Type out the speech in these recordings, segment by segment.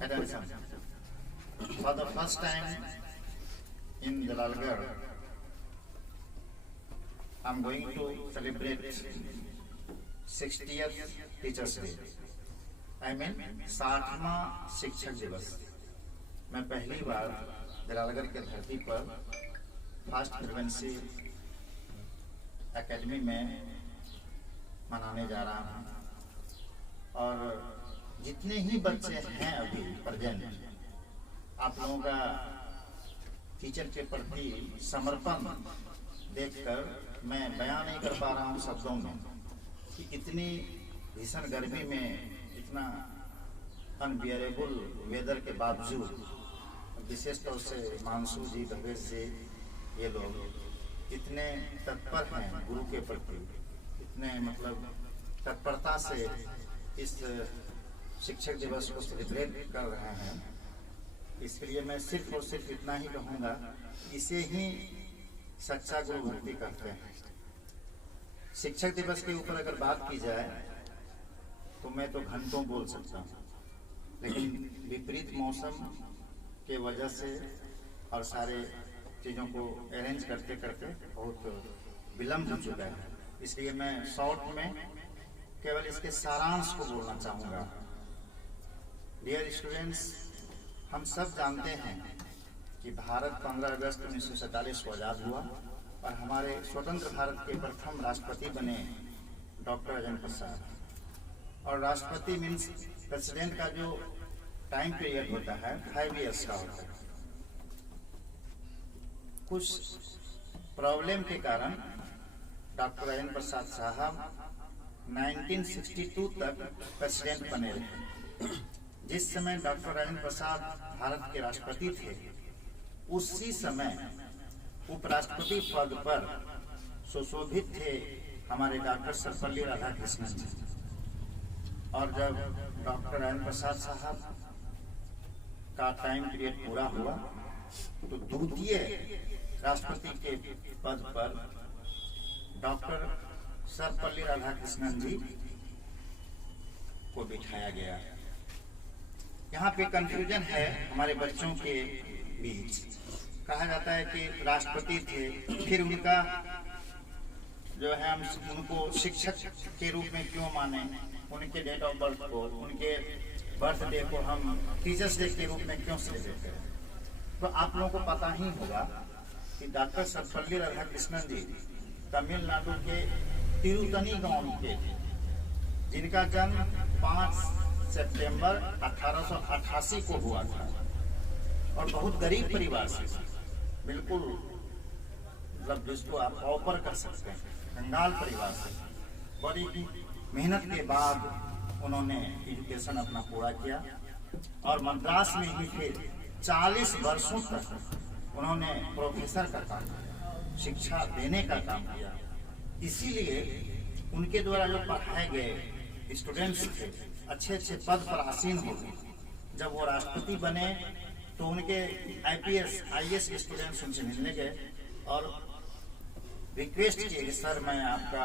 attention. For the first time in Jalalgarh, I'm going to celebrate 60th Teachers Day. I mean 60वां शिक्षक दिवस। मैं पहली बार जलालगढ़ के धरती पर फर्स्ट फ्रीक्वेंसी एकेडमी में मनाने जा रहा हूँ और जितने ही बच्चे हैं अभी प्रेजेंट, आप लोगों का टीचर के प्रति समर्पण देखकर मैं बयान नहीं कर पा रहा हूँ शब्दों में कि इतनी भीषण गर्मी में, इतना अनबियरेबल वेदर के बावजूद, विशेष तौर से मानसू जी, भवेश जी, ये लोग इतने तत्पर हैं गुरु के प्रति, इतने मतलब तत्परता से इस शिक्षक दिवस को सेलिब्रेट कर रहे हैं। इसके लिए मैं सिर्फ और सिर्फ इतना ही कहूँगा, इसे ही सच्चा गुरु भक्ति कहते हैं। शिक्षक दिवस के ऊपर अगर बात की जाए तो मैं तो घंटों बोल सकता हूँ, लेकिन विपरीत मौसम के वजह से और सारे चीज़ों को अरेंज करते करते बहुत विलम्ब हो चुका है। इसलिए मैं शॉर्ट में केवल इसके सारांश को बोलना चाहूँगा। डियर स्टूडेंट्स, हम सब जानते हैं कि भारत 15 अगस्त 1947 को आज़ाद हुआ और हमारे स्वतंत्र भारत के प्रथम राष्ट्रपति बने डॉक्टर राजेंद्र प्रसाद। और राष्ट्रपति मीन्स प्रेसिडेंट का जो टाइम पीरियड होता है 5 इयर्स का होता है। कुछ प्रॉब्लम के कारण डॉक्टर राजेंद्र प्रसाद साहब 1962 तक प्रेसिडेंट बने रहे। जिस समय डॉक्टर राजेंद्र प्रसाद भारत के राष्ट्रपति थे, उसी समय उपराष्ट्रपति पद पर सुशोभित थे हमारे डॉक्टर सर्वपल्ली राधाकृष्णन जी। और जब डॉक्टर राजेंद्र प्रसाद साहब का टाइम पीरियड पूरा हुआ तो द्वितीय राष्ट्रपति के पद पर डॉक्टर सर्वपल्ली राधाकृष्णन जी को बिठाया गया। यहाँ पे कंफ्यूजन है हमारे बच्चों के बीच। कहा जाता है कि राष्ट्रपति थे, फिर उनका जो है हम उनको शिक्षक के रूप में क्यों माने, उनके डेट ऑफ बर्थ को, उनके बर्थडे को हम टीचर्स डे के रूप में क्यों सेलिब्रेट करें। तो आप लोगों को पता ही होगा कि डॉक्टर सर्वपल्ली राधाकृष्णन जी तमिलनाडु के तिरुतनी गांव के थे, जिनका जन्म 5 सितंबर 1888 को हुआ था और बहुत गरीब परिवार से, बिल्कुल मतलब जिसको आप ऑपर कर सकते हैं, कंगाल परिवार से। बड़ी मेहनत के बाद उन्होंने एजुकेशन अपना पूरा किया और मद्रास में ही फिर 40 वर्षों तक उन्होंने प्रोफेसर का काम किया, शिक्षा देने का काम किया। इसीलिए उनके द्वारा जो पढ़ाए गए स्टूडेंट्स थे अच्छे अच्छे पद पर आसीन हो गए। जब वो राष्ट्रपति बने तो उनके IPS IAS स्टूडेंट्स उनसे मिलने गए और रिक्वेस्ट किए कि सर मैं आपका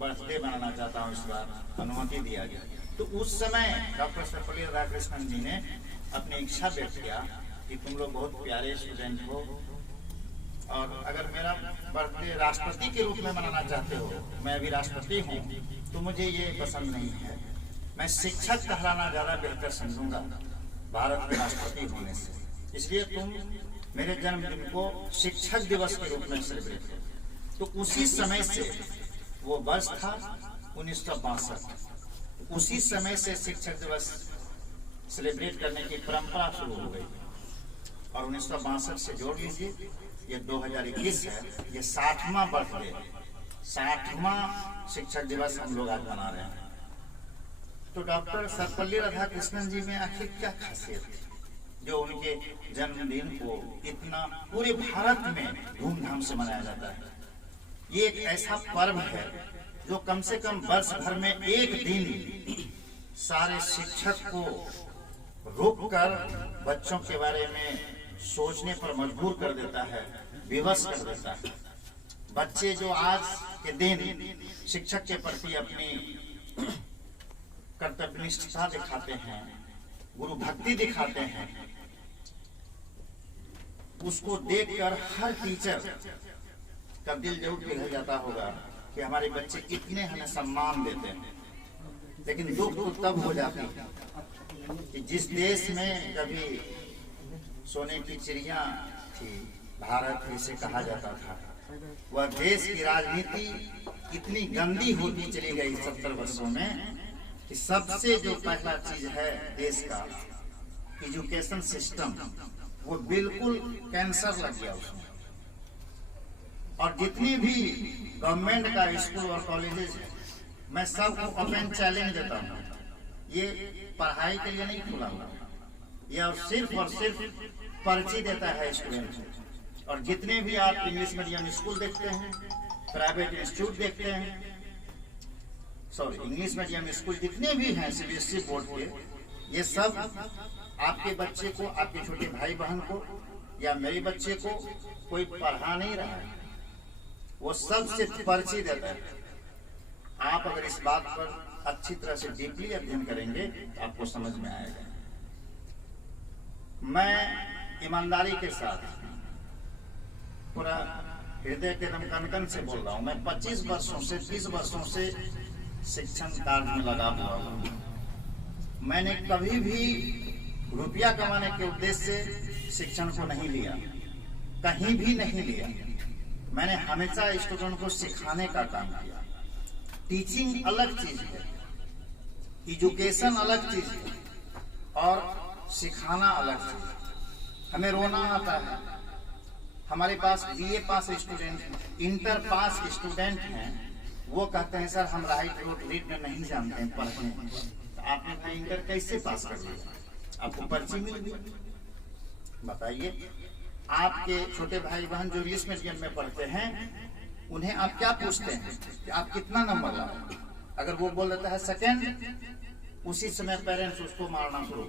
बर्थडे मनाना चाहता हूँ, इस बार अनुमति दिया गया। तो उस समय डॉक्टर सर्वपल्ली राधाकृष्णन जी ने अपनी इच्छा व्यक्त किया कि तुम लोग बहुत प्यारे स्टूडेंट हो और अगर मेरा बर्थडे राष्ट्रपति के रूप में मनाना चाहते हो, मैं अभी राष्ट्रपति हूँ, तो मुझे ये पसंद नहीं है। मैं शिक्षक कहलाना ज़्यादा बेहतर समझूंगा भारत के राष्ट्रपति होने से। इसलिए तुम मेरे जन्मदिन को शिक्षक दिवस के रूप में सेलिब्रेट करो। तो उसी समय से वो वर्ष था 1962। उसी समय से शिक्षक दिवस सेलिब्रेट करने की परंपरा शुरू हो गई और 1962 से जोड़ लीजिए, ये 2021 है, ये 60वां बर्थडे, 60वां शिक्षक दिवस हम लोग आज मना रहे हैं। तो डॉक्टर सर्वपल्ली राधाकृष्णन जी में आखिर क्या खासियत थी जो उनके जन्मदिन को इतना पूरे भारत में धूमधाम से मनाया जाता है। ये एक ऐसा पर्व है जो कम से कम वर्ष भर में एक दिन सारे शिक्षक को रोककर बच्चों के बारे में सोचने पर मजबूर कर देता है, विवश कर देता है। बच्चे जो आज के दिन शिक्षक के प्रति अपनी कर्तव्यनिष्ठता दिखाते हैं, गुरु भक्ति दिखाते हैं, उसको देखकर हर टीचर का दिल जरूर पिघल जाता होगा कि हमारे बच्चे कितने हमें सम्मान देते हैं। लेकिन दुख तो तब हो जाती है कि जिस देश में कभी सोने की चिड़िया थी, भारत जिसे कहा जाता था, वह देश की राजनीति इतनी गंदी होती चली गई 70 वर्षों में कि सबसे जो पहला चीज है देश का एजुकेशन सिस्टम, वो बिल्कुल कैंसर लग गया उसमें। और जितनी भी गवर्नमेंट का स्कूल और कॉलेजेस है, मैं सबको ओपन चैलेंज देता हूँ, ये पढ़ाई के लिए नहीं खुला हुआ, यह सिर्फ और सिर्फ पर्ची देता है स्टूडेंट। और जितने भी आप इंग्लिश मीडियम स्कूल देखते हैं, प्राइवेट इंस्टीट्यूट देखते हैं, सॉरी इंग्लिश मीडियम स्कूल जितने भी हैं सीबीएसई बोर्ड के, ये सब आपके बच्चे को, आपके छोटे भाई बहन को या मेरे बच्चे को कोई पढ़ा नहीं रहा है, वो सब सिर्फ पर्ची देता है। आप अगर इस बात पर अच्छी तरह से डीपली अध्ययन करेंगे तो आपको समझ में आएगा। मैं ईमानदारी के साथ पूरा हृदय के दम कनकन से बोल रहा हूँ। मैं 25 वर्षों से 30 वर्षों से शिक्षण कार्य में लगा हुआ हूँ। मैंने कभी भी रुपया कमाने के उद्देश्य से शिक्षण को नहीं लिया, कहीं भी नहीं लिया। मैंने हमेशा स्टूडेंट को सिखाने का काम किया। टीचिंग अलग चीज है, एजुकेशन अलग चीज है और सिखाना अलग चीज है। हमें रोना आता है, हमारे पास बीए पास स्टूडेंट, इंटर पास स्टूडेंट हैं, वो कहते हैं सर हम राइट रीड में नहीं जानते हैं पढ़ने। तो आपने अपना इंटर कैसे पास कर लिया? आपको पर्ची मिल गई। बताइए, आपके छोटे भाई बहन जो इंग्लिश मीडियम में पढ़ते हैं, उन्हें आप क्या पूछते हैं कि आप कितना नंबर लाए? अगर वो बोल देता है सेकंड, उसी समय पेरेंट्स उसको मारना शुरू।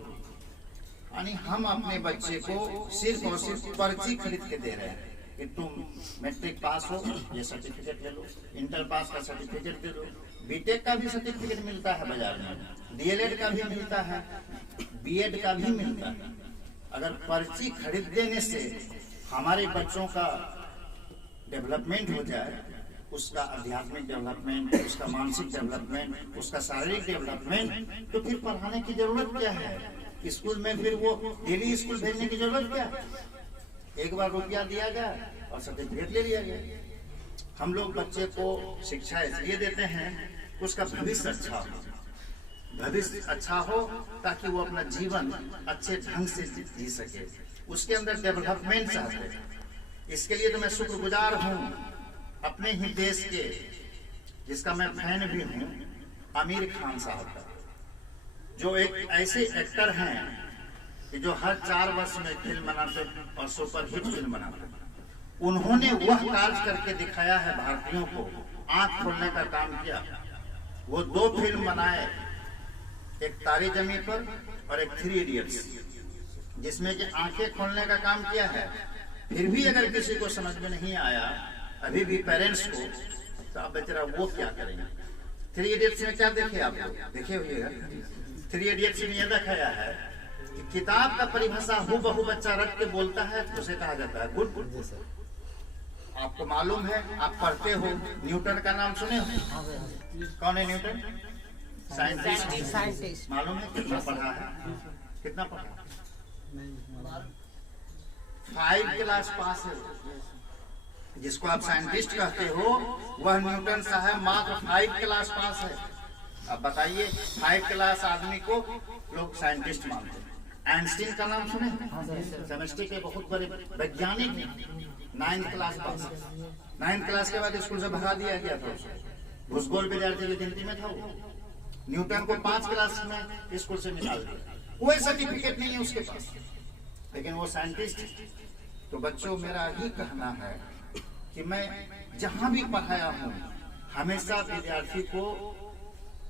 यानी हम अपने बच्चे को सिर्फ और सिर्फ पर्ची खरीद के दे रहे हैं कि तुम मैट्रिक पास हो, ये सर्टिफिकेट ले लो, इंटर पास का सर्टिफिकेट दे दो, बीटेक का भी सर्टिफिकेट मिलता है बाजार में, डीएलएड का भी मिलता है, बीएड का भी मिलता है। अगर पर्ची खरीद देने से हमारे बच्चों का डेवलपमेंट हो जाए, उसका आध्यात्मिक डेवलपमेंट, उसका मानसिक डेवलपमेंट, उसका शारीरिक डेवलपमेंट, तो फिर पढ़ाने की जरूरत क्या है? स्कूल में फिर वो डेली स्कूल भेजने की जरूरत क्या है? एक बार रुपया दिया गया और सर्टिफिकेट ले लिया गया। हम लोग बच्चे को शिक्षा इसलिए देते हैं कि उसका भविष्य अच्छा हो, भविष्य अच्छा हो ताकि वो अपना जीवन अच्छे ढंग से जी सके, उसके अंदर डेवलपमेंट चाहते हैं। इसके लिए तो मैं शुक्रगुजार हूँ अपने ही देश के, जिसका मैं फैन भी हूँ, आमिर खान साहब का, जो एक ऐसे एक्टर हैं कि जो हर 4 वर्ष में फिल्म बनाते और सुपरहिट फिल्म बनाते। उन्होंने वह कार्य करके दिखाया है, भारतीयों को आंख खोलने का काम किया। वो 2 फिल्म बनाए, एक तारे जमीन पर और एक 3 इडियट्स, जिसमें कि आंखें खोलने का काम किया है। फिर भी अगर किसी को समझ में नहीं आया अभी भी पेरेंट्स को, तो अब बेचारा वो क्या करेंगे? 3 इडियट्स में क्या देखे आप लोग? देखे हुए 3 इडियट्स में यह दिखाया है कि किताब का परिभाषा हूबहू बच्चा रख के बोलता है तो उसे कहा जाता है गुड। आपको मालूम है, आप पढ़ते हो, न्यूटन का नाम सुने हो? कौन है न्यूटन? साइंटिस्ट। मालूम है कितना पढ़ा है? कितना पढ़ा? 5 क्लास पास है। जिसको आप साइंटिस्ट कहते हो वह न्यूटन साहब मात्र 5 क्लास पास है। अब बताइए, 5 क्लास आदमी को लोग साइंटिस्ट मानते हैं। आइंस्टीन का नाम सुने? केमिस्ट्री के बहुत बड़े वैज्ञानिक हैं। 9th class pass. 9th class के बाद स्कूल से भगा दिया गया था उसे, भूसगोल विद्यार्थी की गिनती में था वो। न्यूटन को 5 क्लास में स्कूल से निकाल दिया, कोई सर्टिफिकेट नहीं है उसके पास, लेकिन वो साइंटिस्ट है। तो बच्चों, मेरा ही कहना है कि मैं जहां भी पढ़ाया हूं, हमेशा विद्यार्थी को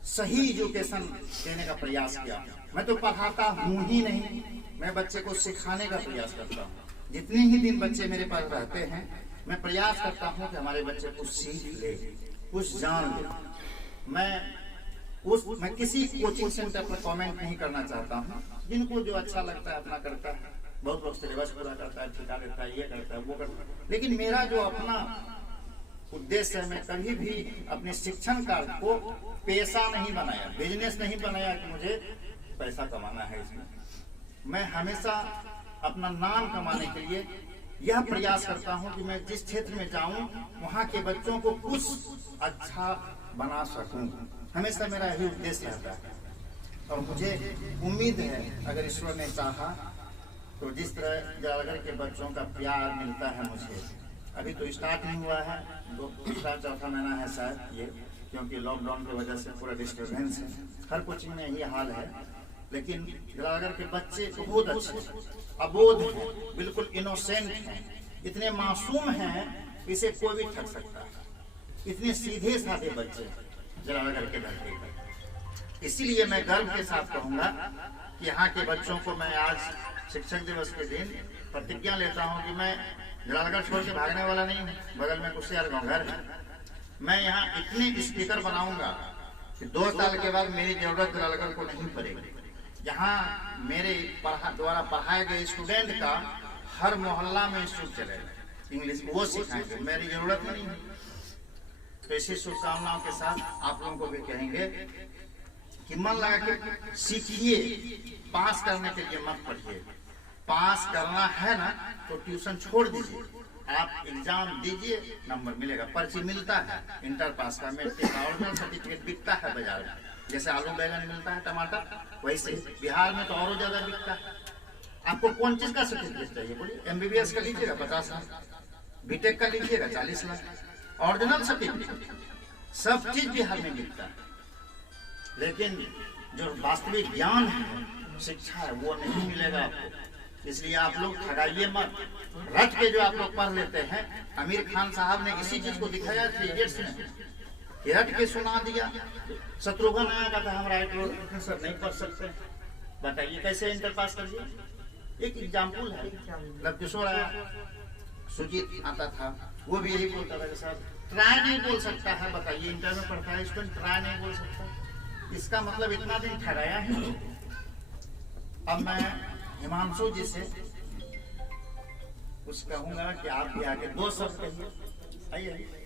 सही एजुकेशन देने का प्रयास किया। मैं तो पढ़ाता हूं ही नहीं, मैं बच्चे को सिखाने का प्रयास करता हूं। जितने ही दिन बच्चे मेरे पास रहते हैं, मैं प्रयास करता हूं कि हमारे बच्चे कुछ सीख ले, कुछ जान ले। मैं किसी कोचिंग सेंटर पर कमेंट नहीं करना चाहता हूं। जिनको जो अच्छा लगता है अपना करता है। बहुत लोग सिलेबस पूरा करता है, ठिका लेता है, ये करता है, वो करता है, लेकिन मेरा जो अपना उद्देश्य है, मैं कभी भी अपने शिक्षण कार्य को पेशा नहीं बनाया, बिजनेस नहीं बनाया कि मुझे पैसा कमाना है इसमें। मैं हमेशा अपना नाम कमाने के लिए यह प्रयास करता हूं कि मैं जिस क्षेत्र में जाऊं वहां के बच्चों को कुछ अच्छा बना सकूं। हमेशा मेरा यही उद्देश्य रहता है और मुझे उम्मीद है अगर ईश्वर ने चाहा तो जिस तरह जलालगढ़ के बच्चों का प्यार मिलता है मुझे, अभी तो स्टार्ट नहीं हुआ है, दूसरा चौथा महीना है शायद ये, क्योंकि लॉकडाउन की वजह से पूरा डिस्टर्बेंस है, हर कोचिंग में यही हाल है। लेकिन जलालगढ़ के बच्चे बहुत अच्छे, अबोध हैं, बिल्कुल इनोसेंट हैं, इतने मासूम हैं, इसे कोई भी ठग सकता है। इतने सीधे साधे बच्चे जलालगढ़ के धरती पर। इसीलिए मैं गर्व के साथ कहूंगा कि यहाँ के बच्चों को मैं आज शिक्षक दिवस के दिन प्रतिज्ञा लेता हूँ कि मैं जलालगढ़ छोड़ के भागने वाला नहीं हूँ। बगल में कुशियार गाँव घर है, मैं यहाँ इतने स्पीकर बनाऊंगा कि 2 साल के बाद मेरी जरूरत जलालगढ़ को नहीं पड़ेगी। यहाँ मेरे द्वारा पढ़ाए गए स्टूडेंट का हर मोहल्ला में इंस्टीट्यूट चलेगा, इंग्लिश वो सिखाएंगे, मेरी जरूरत नहीं है। तो इसी शुभकामनाओं के साथ आप लोगों को भी कहेंगे कि मन लगा के सीखिए, पास करने के लिए मत पढ़िए। पास करना है ना तो ट्यूशन छोड़ दीजिए, आप एग्जाम दीजिए, नंबर मिलेगा, पर्ची मिलता है, इंटर पास का, मेट्रिक का, ओरिजिनल सर्टिफिकेट बिकता है बाजार में, जैसे आलू बैगन मिलता है, टमाटर, वैसे बिहार में तो और ज्यादा बिकता है। आपको कौन चीज का सर्टिफिकेट चाहिए बोलिए? MBBS का लीजिएगा 50 लाख, बीटेक का लीजिएगा 40 लाख, ओरिजिनल सर्टिफिकेट, सब चीज बिहार में मिलता है। लेकिन जो वास्तविक ज्ञान है, शिक्षा है, वो नहीं मिलेगा आपको। इसलिए आप लोग ठगाइए मत, रट के जो आप लोग पढ़ लेते हैं। आमिर खान साहब ने इसी चीज को दिखाया 3 इडियट्स में, रट के सुना दिया। शत्रुघ्न आया कहता हम राइट सर नहीं पढ़ सकते, बताइए कैसे इंटर पास कर दिया। एक एग्जाम्पल है, लवकिशोर आया, सुजीत आता था, वो भी यही बोलता था कि सर ट्राई नहीं बोल सकता है, बताइए इंटर में पढ़ता है स्टूडेंट ट्राई नहीं बोल सकता। इसका मतलब इतना दिन ठहराया है। अब मैं हिमांशु जी से कुछ कहूंगा कि आप भी आगे 2 शब्द कहिए। आइए।